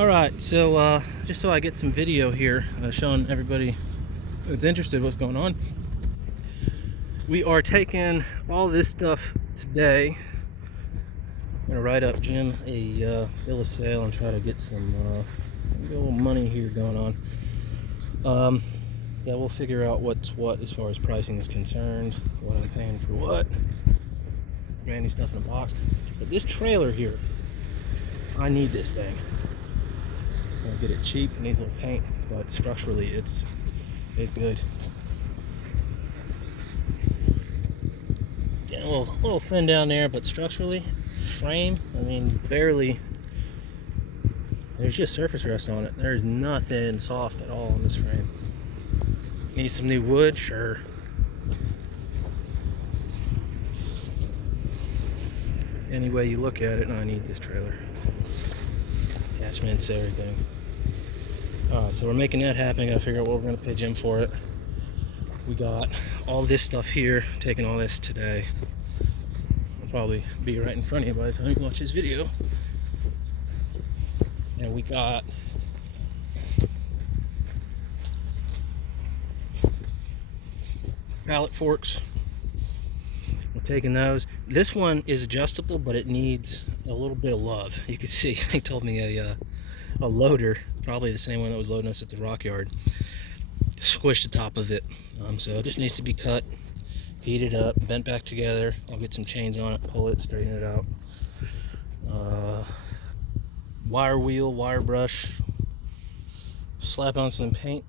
Alright, so just so I get some video here showing everybody that's interested what's going on, we are taking all this stuff today. I'm going to write up Jim a bill of sale and try to get some get a little money here going on. Yeah, we'll figure out what's what as far as pricing is concerned, what I'm paying for what. Brand new stuff in a box. But this trailer here, I need this thing. I'll get it cheap, it needs a little paint, but structurally it's good. Getting a little thin down there, but structurally, frame, I mean, barely. There's just surface rust on it. There's nothing soft at all on this frame. Need some new wood, sure. Any way you look at it, I need this trailer. Attachments, everything. So we're making that happen. Gotta figure out what we're gonna pay Jim for it. We got all this stuff here, taking all this today. I'll probably be right in front of you by the time you watch this video. And we got pallet forks. We're taking those. This one is adjustable, but it needs a little bit of love. You can see, he told me a loader, probably the same one that was loading us at the rock yard, squished the top of it. So it just needs to be cut, heated up, bent back together. I'll get some chains on it, pull it, straighten it out. Wire wheel, wire brush, slap on some paint.